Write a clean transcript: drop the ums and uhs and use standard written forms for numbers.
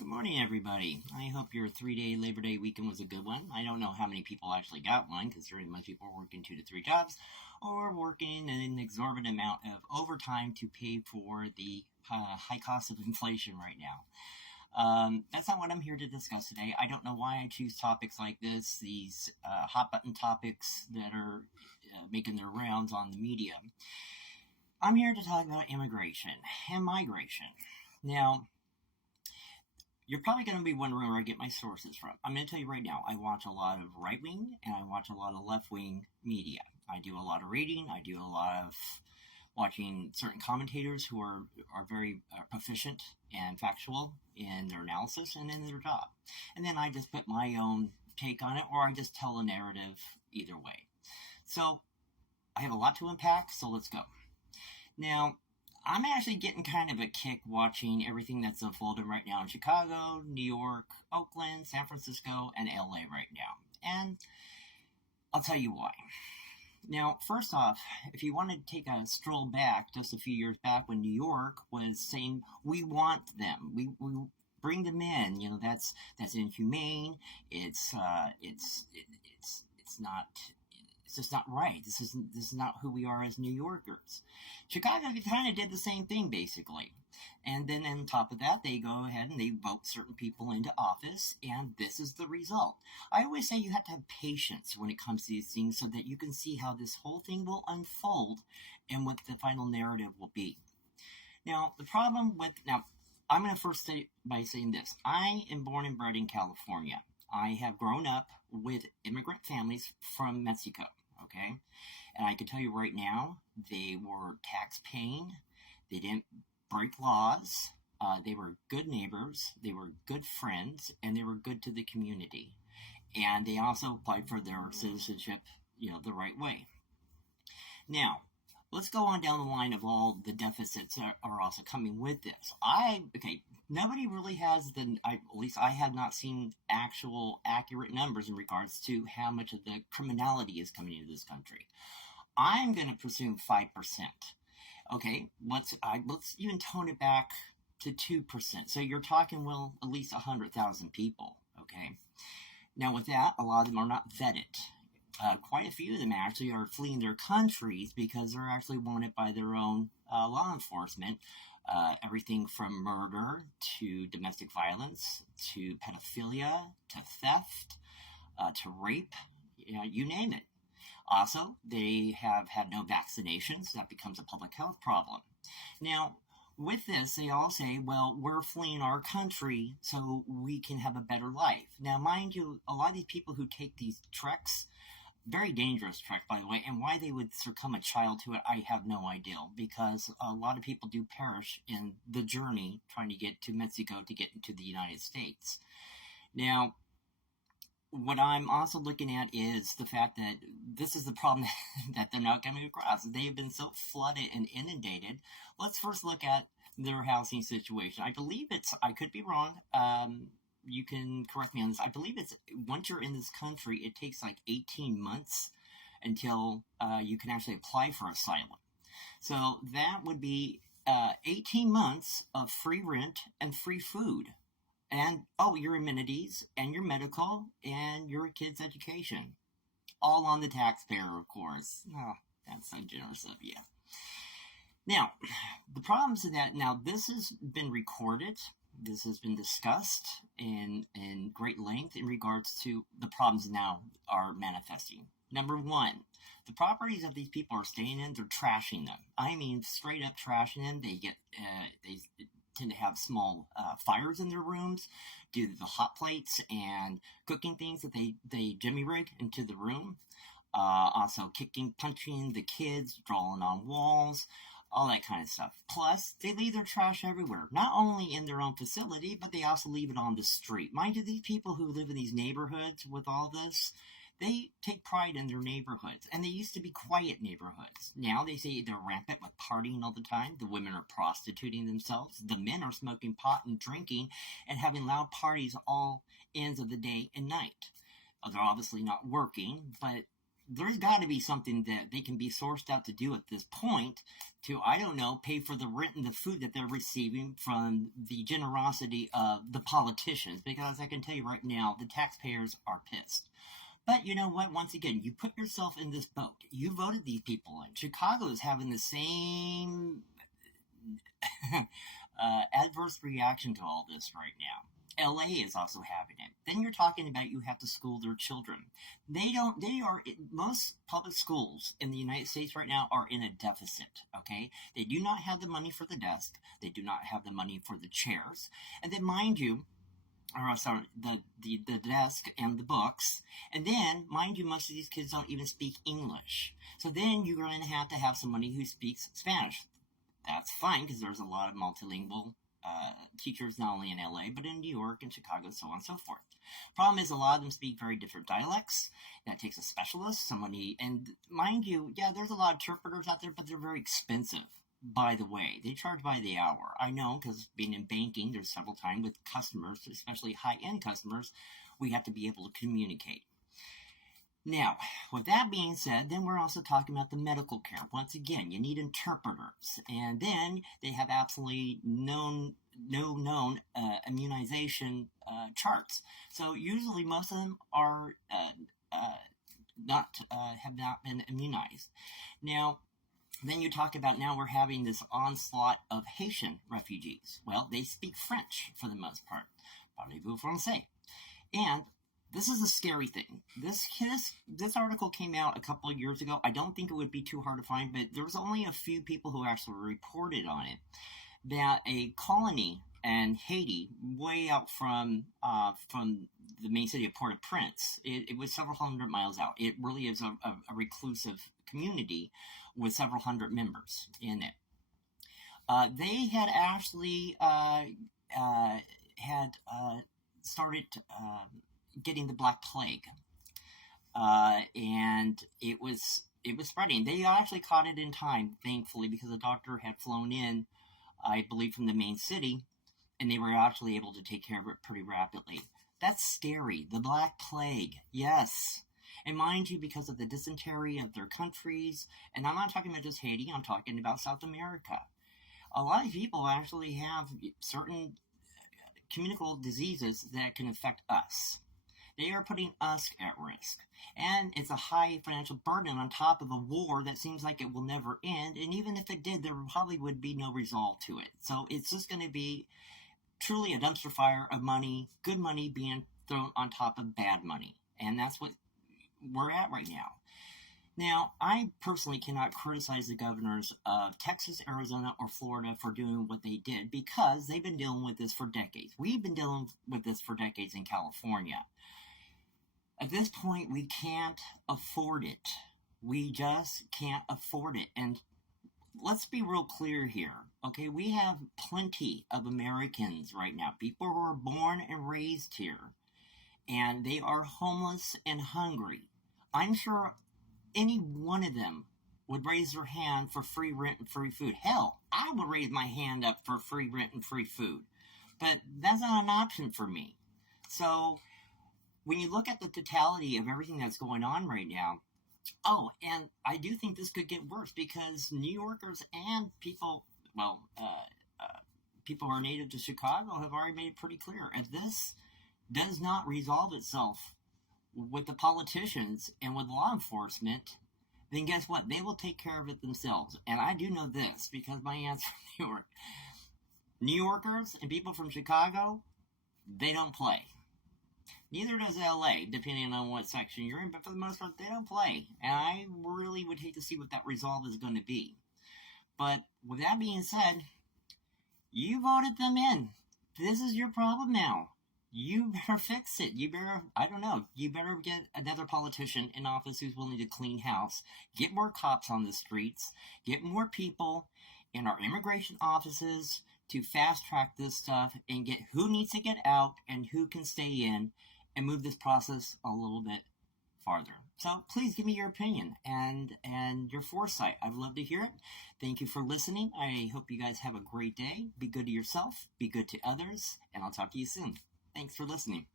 Good morning, everybody. I hope your 3-day Labor Day weekend was a good one. I don't know how many people actually got one, considering most people are working 2 to 3 jobs or working an exorbitant amount of overtime to pay for the high cost of inflation right now. That's not what I'm here to discuss today. I don't know why I choose topics like this, these hot button topics that are making their rounds on the media. I'm here to talk about immigration and migration. Now, you're probably going to be wondering where I get my sources from. I'm going to tell you right now, I watch a lot of right-wing and I watch a lot of left-wing media. I do a lot of reading. I do a lot of watching certain commentators who are very proficient and factual in their analysis and in their job. And then I just put my own take on it, or I just tell a narrative either way. So I have a lot to unpack, so let's go. Now, I'm actually getting kind of a kick watching everything that's unfolding right now in Chicago, New York, Oakland, San Francisco, and LA right now. And I'll tell you why. Now, first off, if you want to take a stroll back just a few years back when New York was saying, we want them, we bring them in, that's inhumane, it's just not right. This is not who we are as New Yorkers. Chicago kind of did the same thing, basically. And then on top of that, they go ahead and they vote certain people into office, and this is the result. I always say you have to have patience when it comes to these things so that you can see how this whole thing will unfold and what the final narrative will be. Now, I'm going to first start by saying this. I am born and bred in California. I have grown up with immigrant families from Mexico, okay? And I can tell you right now, they were tax-paying, they didn't break laws, they were good neighbors, they were good friends, and they were good to the community. And they also applied for their citizenship, the right way. Now, let's go on down the line of all the deficits that are also coming with this. Nobody really has at least I have not seen actual accurate numbers in regards to how much of the criminality is coming into this country. I'm going to presume 5%. Okay, let's even tone it back to 2%. So you're talking, at least 100,000 people, okay? Now with that, a lot of them are not vetted. Quite a few of them actually are fleeing their countries because they're actually wanted by their own law enforcement. Everything from murder to domestic violence to pedophilia to theft to rape, you name it. Also, they have had no vaccinations. So that becomes a public health problem. Now, with this, they all say, well, we're fleeing our country so we can have a better life. Now, mind you, a lot of these people who take these treks, very dangerous trek, by the way, and why they would succumb a child to it, I have no idea, because a lot of people do perish in the journey trying to get to Mexico to get into the United States. Now, what I'm also looking at is the fact that this is the problem that they're not coming across. They have been so flooded and inundated. Let's first look at their housing situation. I believe I could be wrong, you can correct me on this. I believe once you're in this country, it takes like 18 months until you can actually apply for asylum. So that would be 18 months of free rent and free food. And, your amenities and your medical and your kid's education. All on the taxpayer, of course. Oh, that's so generous of you. Now, the problems in that, this has been recorded. This has been discussed in great length in regards to the problems now are manifesting. Number one, the properties that these people are staying in, they're trashing them. I mean, straight up trashing them. They tend to have small fires in their rooms due to the hot plates and cooking things that they jimmy rig into the room. Also kicking, punching the kids, drawing on walls, all that kind of stuff. Plus, they leave their trash everywhere, not only in their own facility, but they also leave it on the street. Mind you, these people who live in these neighborhoods with all this, they take pride in their neighborhoods, and they used to be quiet neighborhoods. Now they say they're rampant with partying all the time. The women are prostituting themselves. The men are smoking pot and drinking and having loud parties all ends of the day and night. They're obviously not working, but there's got to be something that they can be sourced out to do at this point to, I don't know, pay for the rent and the food that they're receiving from the generosity of the politicians. Because I can tell you right now, the taxpayers are pissed. But you know what? Once again, you put yourself in this boat. You voted these people in. Chicago is having the same adverse reaction to all this right now. LA is also having it. Then you're talking about you have to school their children. Most public schools in the United States right now are in a deficit, okay? They do not have the money for the desk. They do not have the money for the chairs. And then mind you, the desk and the books. And then, mind you, most of these kids don't even speak English. So then you're going to have somebody who speaks Spanish. That's fine, because there's a lot of multilingual teachers, not only in LA, but in New York and Chicago, so on and so forth. Problem is, a lot of them speak very different dialects. That takes a specialist, somebody, and mind you, yeah, there's a lot of interpreters out there, but they're very expensive. By the way, they charge by the hour. I know, because being in banking, there's several times with customers, especially high-end customers, we have to be able to communicate. Now, with that being said, then we're also talking about the medical care. Once again, you need interpreters. And then they have absolutely no known immunization charts. So usually most of them are have not been immunized. Now, then you talk about now we're having this onslaught of Haitian refugees. Well, they speak French for the most part. Parlez-vous français? And this is a scary thing. This article came out a couple of years ago. I don't think it would be too hard to find, but there was only a few people who actually reported on it. That a colony in Haiti, way out from the main city of Port-au-Prince, it was several hundred miles out. It really is a reclusive community with several hundred members in it. They had actually started getting the Black Plague, and it was spreading. They actually caught it in time, thankfully, because the doctor had flown in, I believe, from the main city, and they were actually able to take care of it pretty rapidly. That's scary. The Black Plague, yes. And mind you, because of the dysentery of their countries, and I'm not talking about just Haiti, I'm talking about South America. A lot of people actually have certain communicable diseases that can affect us. They are putting us at risk. And it's a high financial burden on top of a war that seems like it will never end. And even if it did, there probably would be no resolve to it. So it's just going to be truly a dumpster fire of money, good money being thrown on top of bad money. And that's what we're at right now. Now, I personally cannot criticize the governors of Texas, Arizona, or Florida for doing what they did because they've been dealing with this for decades. We've been dealing with this for decades in California. At this point, we can't afford it. We just can't afford it. And let's be real clear here, okay? We have plenty of Americans right now, people who are born and raised here, and they are homeless and hungry. I'm sure any one of them would raise their hand for free rent and free food. Hell, I would raise my hand up for free rent and free food. But that's not an option for me. So when you look at the totality of everything that's going on right now, oh, and I do think this could get worse because New Yorkers and people who are native to Chicago have already made it pretty clear. If this does not resolve itself with the politicians and with law enforcement, then guess what? They will take care of it themselves. And I do know this because my aunt's from New York. New Yorkers and people from Chicago, they don't play. Neither does LA, depending on what section you're in, but for the most part, they don't play. And I really would hate to see what that resolve is going to be. But with that being said, you voted them in. This is your problem now. You better fix it. You better get another politician in office who's willing to clean house, get more cops on the streets, get more people in our immigration offices to fast track this stuff and get who needs to get out and who can stay in and move this process a little bit farther. So please give me your opinion and your foresight. I'd love to hear it. Thank you for listening. I hope you guys have a great day. Be good to yourself, be good to others, and I'll talk to you soon. Thanks for listening.